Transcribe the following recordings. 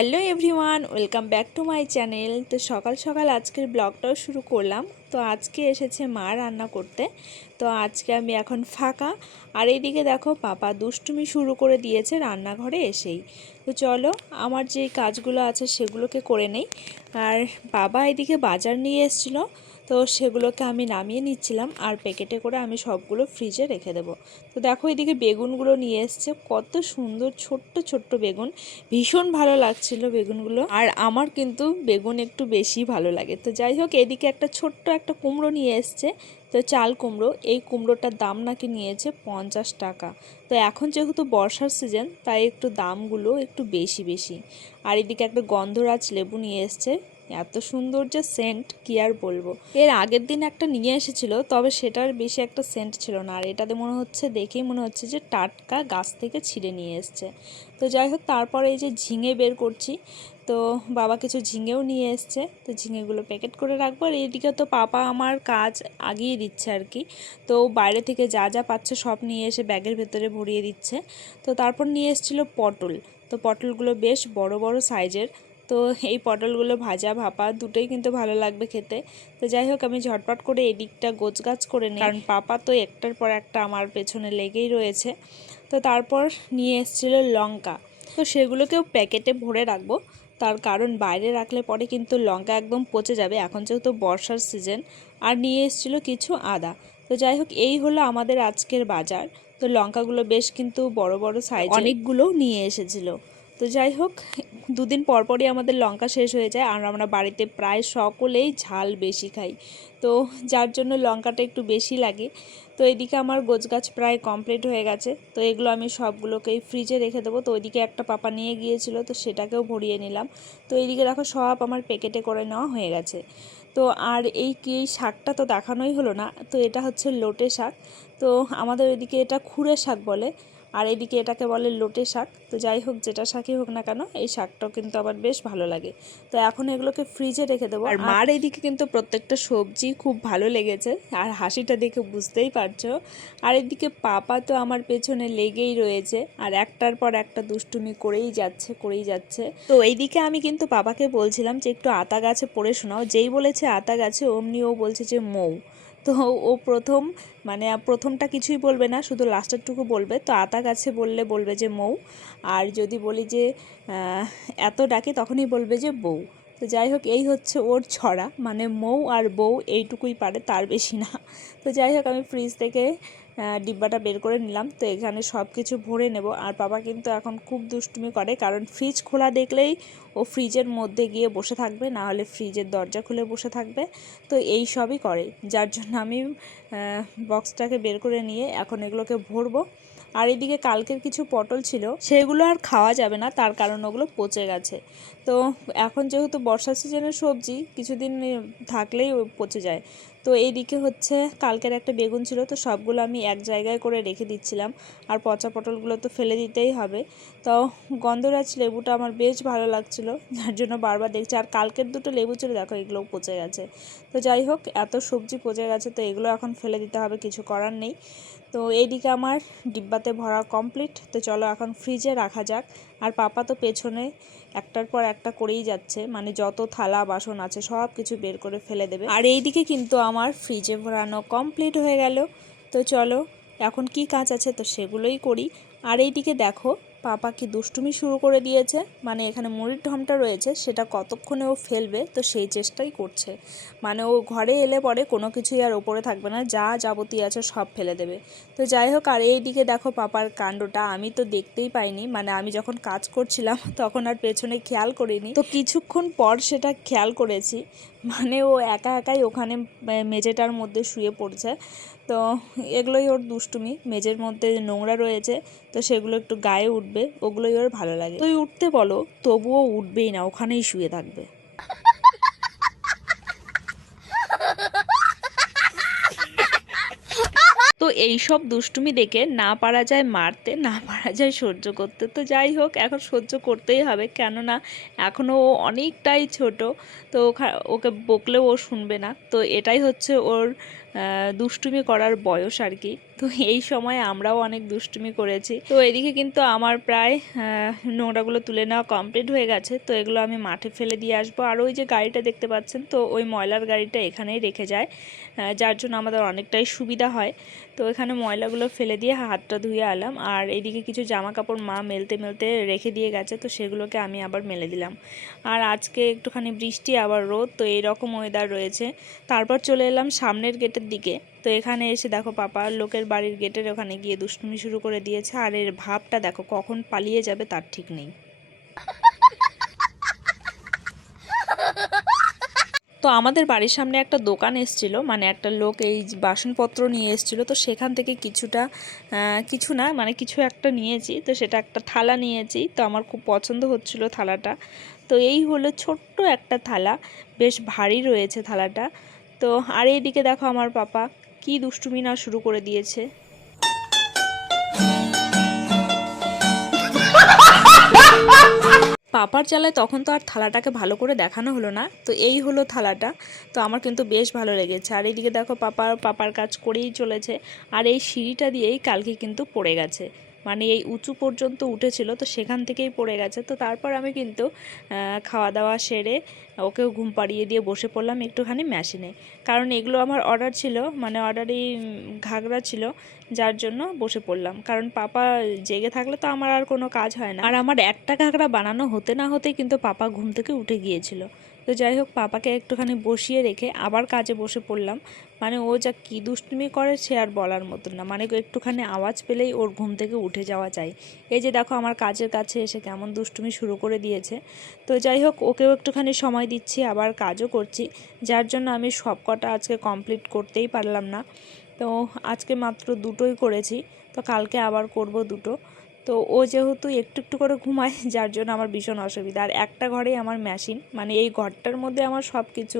Hello everyone, welcome back to my channel. তো সকাল সকাল আজকের ব্লগটাও শুরু করলাম। তো আজকে এসেছে মা রান্না করতে। তো আজকে আমি এখন ফাঁকা। আর এইদিকে দেখো পাপা দুষ্টুমি শুরু করে দিয়েছে রান্নাঘরে এসেই। তো চলো আমার যে কাজগুলো আছে সেগুলোকে করে নেই। আর বাবা এদিকে বাজার নিয়ে এসেছিলো, তো সেগুলোকে আমি নামিয়ে নিচ্ছিলাম আর প্যাকেটে করে আমি সবগুলো ফ্রিজে রেখে দেবো। তো দেখো এদিকে বেগুনগুলো নিয়ে এসছে, কত সুন্দর ছোট্ট ছোট্ট বেগুন, ভীষণ ভালো লাগছিল বেগুনগুলো। আর আমার কিন্তু বেগুন একটু বেশি ভালো লাগে। তো যাই হোক, এদিকে একটা ছোট্ট একটা কুমড়ো নিয়ে এসছে, তো চাল কুমড়ো। এই কুমড়োটার দাম নাকি নিয়েছে 50 টাকা। তো এখন যেহেতু বর্ষার সিজন, তাই একটু দামগুলো একটু বেশি বেশি। আর এদিকে একটা গন্ধরাজ লেবু নিয়ে এসছে, এত সুন্দর যে সেন্ট কি আর বলবো। এর আগের দিন একটা নিয়ে এসেছিল, তবে সেটার বেশি একটা সেন্ট ছিল না। আর এটাতে মনে হচ্ছে, দেখেই মনে হচ্ছে যে টাটকা গাছ থেকে ছিঁড়ে নিয়ে এসছে। তো যাই হোক, তারপরে এই যে ঝিঙে বের করছি। তো বাবা কিছু ঝিঙেও নিয়ে এসছে, তো ঝিঙেগুলো প্যাকেট করে রাখবো। আর এইদিকে তো পাপা আমার কাজ আগিয়ে দিচ্ছে আর কি। তো বাইরে থেকে যা যা পাচ্ছে সব নিয়ে এসে ব্যাগের ভেতরে ভরিয়ে দিচ্ছে। তো তারপর নিয়ে এসেছিলো পটল। তো পটলগুলো বেশ বড় বড় সাইজের। তো এই পটলগুলো ভাজা ভাপা দুটোই কিন্তু ভালো লাগবে খেতে। তো যাই হোক, আমি ঝটপট করে এদিকটা গোছগাছ করে নিই, কারণ পাপা তো একটার পর একটা আমার পেছনে লেগেই রয়েছে। তো তারপর নিয়ে এসেছিলো লঙ্কা। তো সেগুলোকেও প্যাকেটে ভরে রাখবো, তার কারণ বাইরে রাখলে পরে কিন্তু লঙ্কা একদম পচে যাবে, এখন যেহেতু বর্ষার সিজন। আর নিয়ে এসেছিলো কিছু আদা। তো যাই হোক, এই হলো আমাদের আজকের বাজার। তো লঙ্কাগুলো বেশ কিন্তু বড় বড় সাইজ, অনেকগুলোও নিয়ে এসেছিলো। তো যাই হোক, দুদিন পরপরই আমাদের লঙ্কা শেষ হয়ে যায়। আর আমরা বাড়িতে প্রায় সকলেই ঝাল বেশি খাই, তো যার জন্য লঙ্কাটা একটু বেশি লাগে। তো এদিকে আমার গোছগাছ প্রায় কমপ্লিট হয়ে গেছে। তো এগুলো আমি সবগুলোকেই ফ্রিজে রেখে দেবো। তো ওইদিকে একটা পাপা নিয়ে গিয়েছিল, তো সেটাকেও ভরিয়ে নিলাম। তো এইদিকে দেখো সব আমার প্যাকেটে করে নেওয়া হয়ে গেছে। তো আর এই কি এই শাকটা তো দেখানোই হলো না। তো এটা হচ্ছে লোটে শাক। তো আমাদের ওইদিকে এটা খুঁড়ে শাক বলে, আর এদিকে এটাকে বলে লোটে শাক। তো যাই হোক, যেটা শাকই হোক না কেন, এই শাকটাও কিন্তু আমার বেশ ভালো লাগে। তো এখন এগুলোকে ফ্রিজে রেখে দেবো। আর মার এইদিকে কিন্তু প্রত্যেকটা সবজি খুব ভালো লেগেছে, আর হাসিটা দেখে বুঝতেই পারছো। আর এদিকে পাপা তো আমার পেছনে লেগেই রয়েছে, আর একটার পর একটা দুষ্টুমি করেই যাচ্ছে করেই যাচ্ছে। তো এইদিকে আমি কিন্তু পাপাকে বলছিলাম যে একটু আতা গাছে পড়ে শোনাও। যেই বলেছে আতা গাছে, অমনি ও বলছে যে মৌ। তো ও প্রথমটা কিছুই বলবে না, শুধু লাস্টেরটুকু বলবে। তো আতা গাছে বললে বলবে যে মৌ, আর যদি বলি যে এত ডাকে, তখনই বলবে যে বউ। তো যাই হোক, এই হচ্ছে ওর ছড়া, মানে মৌ আর বউ এইটুকুই পারে, তার বেশি না। তো যাই হোক, আমি ফ্রিজ থেকে ডিব্বাটা বের করে নিলাম। তো এখানে সব কিছু ভরে নেব। আর বাবা কিন্তু এখন খুব দুষ্টুমি করে, কারণ ফ্রিজ খোলা দেখলেই ও ফ্রিজের মধ্যে গিয়ে বসে থাকবে, না হলে ফ্রিজের দরজা খুলে বসে থাকবে। তো এই সবই করে, যার জন্য আমি বক্সটাকে বের করে নিয়ে এখন এগুলোকে ভরবো। আর এদিকে কালকের কিছু পটল ছিল, সেগুলো আর খাওয়া যাবে না, তার কারণ ওগুলো পচে গেছে। তো এখন যেহেতু বর্ষা সিজনের সবজি, কিছুদিন থাকলেই পচে যায়। তো এইদিকে হচ্ছে কালকের একটা বেগুন ছিল, তো সবগুলো আমি এক জায়গায় করে রেখে দিচ্ছিলাম। আর পচা পটলগুলো তো ফেলে দিতেই হবে। তো গন্ধরাজ লেবুটা আমার বেশ ভালো লাগছিল, যার জন্য বারবার দেখছি। আর কালকের দুটো লেবু ছিল, দেখো এগুলোও পচে গেছে। তো যাই হোক, এত সবজি পচে গেছে, তো এগুলো এখন ফেলে দিতে হবে, কিছু করার নেই। তো এইদিকে আমার ডিব্বাতে ভরা কমপ্লিট। তো চলো এখন ফ্রিজে রাখা যাক। আর পাপা তো পেছনে একটার পর একটা করেই যাচ্ছে, মানে যত থালা বাসন আছে সব কিছু বের করে ফেলে দেবে। আর এইদিকে কিন্তু আমার ফ্রিজে ভরানো কমপ্লিট হয়ে গেল। তো চলো এখন কি কাজ আছে তো সেগুলোই করি। আর এইদিকে দেখো পাপা কি দুষ্টুমি শুরু করে দিয়েছে, মানে এখানে মুড়ির ঢমটা রয়েছে, সেটা কতক্ষণে ও ফেলবে, তো সেই চেষ্টাই করছে। মানে ও ঘরে এলে পরে কোনো কিছুই আর ওপরে থাকবে না, যা যাবতীয় আছে সব ফেলে দেবে। তো যাই হোক, আর এইদিকে দেখো পাপার কাণ্ডটা আমি তো দেখতেই পাইনি, মানে আমি যখন কাজ করছিলাম তখন আর পেছনে খেয়াল করিনি। তো কিছুক্ষণ পর সেটা খেয়াল করেছি, মানে ও একা একাই ওখানে মেঝেটার মধ্যে শুয়ে পড়ছে। তো এগুলোই ওর দুষ্টুমি, মেঝের মধ্যে নোংরা রয়েছে, তো সেগুলো একটু গায়ে উঠবে, ওগুলোই ওর ভালো লাগে। তুই উঠতে বলো, তবুও উঠবেই না, ওখানেই শুয়ে থাকবে। তো এই সব দুষ্টুমি দেখে না পারা যায় মারতে, না পারা যায় সহ্য করতে। তো যাই হোক, এখন সহ্য করতেই হবে, কেননা এখনও ও অনেকটাই ছোট। তো ওকে বকলেও ও শুনবে না। তো এটাই হচ্ছে ওর দুষ্টুমি করার বয়স আর কি। তো এই সময় আমরাও অনেক দুষ্টুমি করেছি। তো এদিকে কিন্তু আমার প্রায় নোংরাগুলো তুলে নেওয়া কমপ্লিট হয়ে গেছে। তো এগুলো আমি মাঠে ফেলে দিয়ে আসবো। আর ওই যে গাড়িটা দেখতে পাচ্ছেন, তো ওই ময়লার গাড়িটা এখানেই রেখে যায়, যার জন্য আমাদের অনেকটাই সুবিধা হয়। তো এখানে ময়লাগুলো ফেলে দিয়ে হাতটা ধুয়ে আলাম। আর এইদিকে কিছু জামা কাপড় মা মেলতে মেলতে রেখে দিয়ে গেছে, তো সেগুলোকে আমি আবার মেলে দিলাম। আর আজকে একটুখানি বৃষ্টি আবার রোদ, তো এইরকম ওয়েদার রয়েছে। তারপর চলে এলাম সামনের গেটের দিকে। তো এখানে এসে দেখো পাপা লোকের বাড়ির গেটের ওখানে গিয়ে দুষ্টুমি শুরু করে দিয়েছে। আর এর ভাবটা দেখো, কখন পালিয়ে যাবে তার ঠিক নেই। তো আমাদের বাড়ির সামনে একটা দোকান এসেছিলো, মানে একটা লোক এই বাসনপত্র নিয়ে এসেছিলো। তো সেখান থেকে কিছু না মানে কিছু একটা নিয়েছি। তো সেটা একটা থালা নিয়েছি। তো আমার খুব পছন্দ হচ্ছিলো থালাটা। তো এই হলো ছোট্ট একটা থালা, বেশ ভারী রয়েছে থালাটা। তো আর এইদিকে দেখো আমার পাপা কি দুষ্টুমি না শুরু করে দিয়েছে। পাপার জ্বালায় তখন তো আর থালাটাকে ভালো করে দেখানো হলো না। তো এই হলো থালাটা। তো আমার কিন্তু বেশ ভালো লেগেছে। আর এইদিকে দেখো পাপার কাজ করেই চলেছে। আর এই সিঁড়িটা দিয়েই কালকে কিন্তু পড়ে গেছে, মানে এই উঁচু পর্যন্ত উঠেছিল, তো সেখান থেকেই পড়ে গেছে। তো তারপর আমি কিন্তু খাওয়া দাওয়া সেরে ওকেও ঘুম পাড়িয়ে দিয়ে বসে পড়লাম একটুখানি মেশিনে। কারণ এগুলো আমার অর্ডার ছিল, মানে অর্ডারই ঘাগরা ছিল, যার জন্য বসে পড়লাম। কারণ পাপা জেগে থাকলে তো আমার আর কোনো কাজ হয় না। আর আমার একটা ঘাগরা বানানো হতে না হতেই কিন্তু পাপা ঘুম থেকে উঠে গিয়েছিল। তো যাই হোক, পাপাকে একটুখানি বসিয়ে রেখে আবার কাজে বসে পড়লাম। মানে ও যা কী দুষ্টুমি করে সে আর বলার মতন না, মানে একটুখানি আওয়াজ পেলেই ওর ঘুম থেকে উঠে যাওয়া চাই। এই যে দেখো আমার কাজের কাছে এসে কেমন দুষ্টুমি শুরু করে দিয়েছে। তো যাই হোক, ওকেও একটুখানি সময় দিচ্ছি, আবার কাজও করছি, যার জন্য আমি সব কটা আজকে কমপ্লিট করতেই পারলাম না। তো আজকে মাত্র দুটোই করেছি, তো কালকে আবার করব দুটো। তো ও যেহেতু একটু একটু করে ঘুমায়, যার জন্য আমার ভীষণ অসুবিধা। আর একটা ঘরেই আমার মেশিন, মানে এই ঘরটার মধ্যে আমার সব কিছু,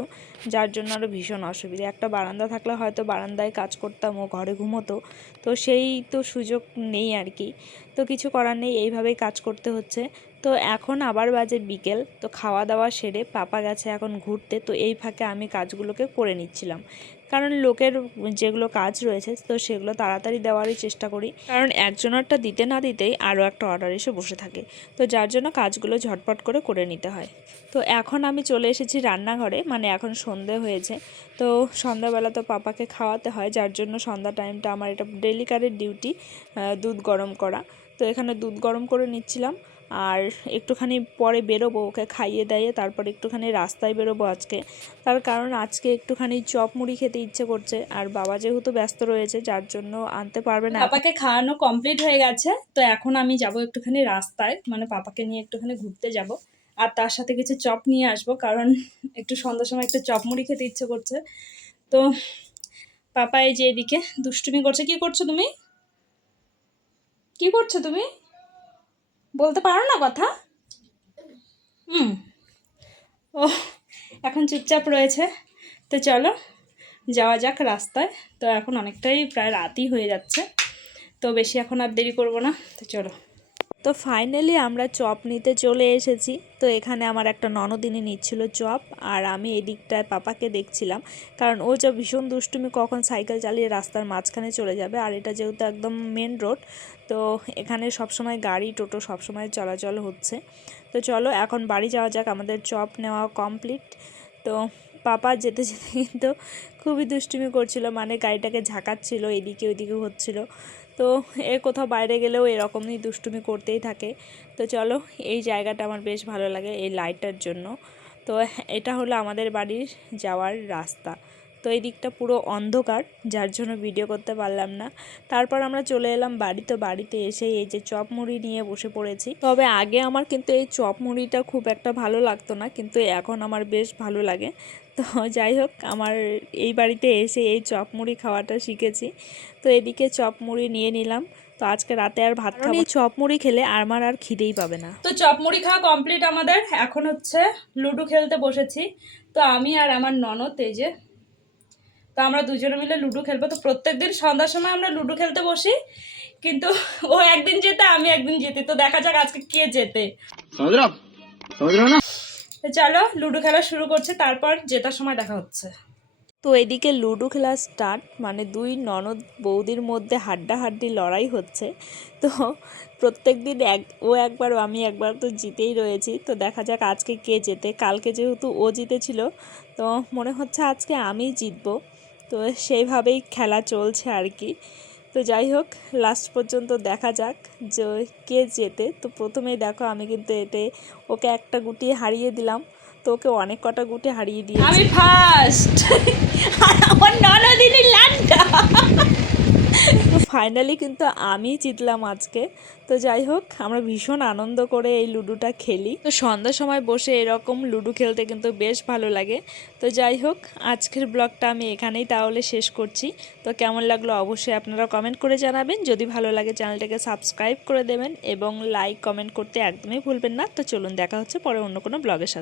যার জন্য আরও ভীষণ অসুবিধা। একটা বারান্দা থাকলে হয়তো বারান্দায় কাজ করতাম, ও ঘরে ঘুমোতো। তো সেই তো সুযোগ নেই আর কি। তো কিছু করার নেই, এইভাবেই কাজ করতে হচ্ছে। তো এখন আবার বাজে বিকেল। তো খাওয়া দাওয়া সেরে পাপা গেছে এখন ঘুরতে। তো এই ফাঁকে আমি কাজগুলোকে করে নিচ্ছিলাম, কারণ লোকের যেগুলো কাজ রয়েছে তো সেগুলো তাড়াতাড়ি দেওয়ারই চেষ্টা করি, কারণ একজনেরটা দিতে না দিতেই আরও একটা অর্ডার এসে বসে থাকে। তো যার জন্য কাজগুলো ঝটপট করে নিতে হয়। তো এখন আমি চলে এসেছি রান্নাঘরে, মানে এখন সন্ধে হয়েছে। তো সন্ধ্যাবেলা তো পাপাকে খাওয়াতে হয়, যার জন্য সন্ধ্যা টাইমটা আমার এটা ডেলিকারের ডিউটি, দুধ গরম করা। তো এখানে দুধ গরম করে নিচ্ছিলাম। আর একটুখানি পরে বেরোবো, ওকে খাইয়ে দাইয়ে তারপর একটুখানি রাস্তায় বেরোবো আজকে। তার কারণ আজকে একটুখানি চপ মুড়ি খেতে ইচ্ছে করছে, আর বাবা যেহেতু ব্যস্ত রয়েছে যার জন্য আনতে পারবে না। পাপাকে খাওয়ানো কমপ্লিট হয়ে গেছে। তো এখন আমি যাব একটুখানি রাস্তায়, মানে পাপাকে নিয়ে একটুখানি ঘুরতে যাব, আর তার সাথে কিছু চপ নিয়ে আসবো, কারণ একটু সন্ধ্যার সময় একটু চপ মুড়ি খেতে ইচ্ছে করছে। তো পাপা এই যে এদিকে দুষ্টুমি করছে। কি করছো তুমি? কি করছো তুমি? বলতে পারো না কথা? ও এখন চুপচাপ রয়েছে। তো চলো যাওয়া যাক রাস্তায়। তো এখন অনেকটাই প্রায় রাতই হয়ে যাচ্ছে, তো বেশি এখন আর দেরি করব না। তো চলো। তো ফাইনালি আমরা চপ নিতে চলে এসেছি। তো এখানে আমার একটা ননদিনী নিচ্ছিল চপ, আর আমি এই দিকটায় পাপাকে দেখছিলাম, কারণ ও যা ভীষণ দুষ্টুমি, কখন সাইকেল চালিয়ে রাস্তার মাঝখানে চলে যাবে। আর এটা যেহেতু একদম মেন রোড, তো এখানে সবসময় গাড়ি টোটো সবসময় চলাচল হচ্ছে। তো চলো এখন বাড়ি যাওয়া যাক, আমাদের চপ নেওয়া কমপ্লিট। তো পাপা যেতে যেতে কিন্তু খুবই দুষ্টুমি করছিল, মানে গাড়িটাকে ঝাঁকাচ্ছিল, এদিকে ওইদিকে হচ্ছিল। তো কোথাও বাইরে গেলেও এরকমই দুষ্টুমি করতেই থাকে। তো চলো, এই জায়গাটা আমার বেশ ভালো লাগে এই লাইটটার জন্য। তো এটা হলো আমাদের বাড়ির যাওয়ার রাস্তা। তো এই দিকটা পুরো অন্ধকার, যার জন্য ভিডিও করতে পারলাম না। তারপর আমরা চলে এলাম বাড়ি। তো বাড়িতে এসে এই যে চপ মুড়ি নিয়ে বসে পড়েছি। তবে আগে আমার কিন্তু এই চপ মুড়িটা খুব একটা ভালো লাগতো না, কিন্তু এখন আমার বেশ ভালো লাগে। তো যাই হোক, আমার এই বাড়িতে এসে এই চপ মুড়ি খাওয়াটা শিখেছি। তো এদিকে চপ মুড়ি নিয়ে নিলাম। তো আজকে রাতে আর ভাত খাবো, এই চপ মুড়ি খেলে আমার আর খিদেই পাবে না। তো চপ মুড়ি খাওয়া কমপ্লিট আমাদের। এখন হচ্ছে লুডো খেলতে বসেছি। তো আমি আর আমার ননদ এই যে, তো আমরা দুজনে মিলে লুডো খেলবো। তো প্রত্যেকদিন সন্ধ্যার সময় আমরা লুডো খেলতে বসি, কিন্তু ও একদিন যেতে আমি একদিন যেতে। তো দেখা যাক আজকে কে যেতে। তো চলো লুডো খেলা শুরু করছে, তারপর জেতার সময় দেখা হচ্ছে। তো এদিকে লুডো খেলা স্টার্ট, মানে দুই ননদ বৌদির মধ্যে হাড্ডাহাড্ডি লড়াই হচ্ছে। তো প্রত্যেক দিন ও একবার আমি একবার তো জিতেই রয়েছি। তো দেখা যাক আজকে কে জেতে। কালকে যেহেতু ও জিতেছিল, তো মনে হচ্ছে আজকে আমি জিতবো। তো সেইভাবেই খেলা চলছে আর কি। তো যাই হোক, লাস্ট পর্যন্ত দেখা যাক যে কে জেতে। তো প্রথমেই দেখো আমি কিন্তু ওকে একটা গুটি হারিয়ে দিলাম। তো ওকে অনেক কটা গুটি হারিয়ে দিয়েছি। আমি ফার্স্ট আর আমার ননদিনী লাড্ডা। তো ফাইনালি কিন্তু আমি জিতলাম আজকে। তো যাই হোক, আমরা ভীষণ আনন্দ করে এই লুডোটা খেলি। তো সন্ধ্যার সময় বসে এরকম লুডো খেলতে কিন্তু বেশ ভালো লাগে। তো যাই হোক, আজকের ব্লগটা আমি এখানেই তাহলে শেষ করছি। তো কেমন লাগলো অবশ্যই আপনারা কমেন্ট করে জানাবেন। যদি ভালো লাগে চ্যানেলটাকে সাবস্ক্রাইব করে দেবেন এবং লাইক কমেন্ট করতে একদমই ভুলবেন না। তো চলুন, দেখা হচ্ছে পরে অন্য কোনো ব্লগের সাথে।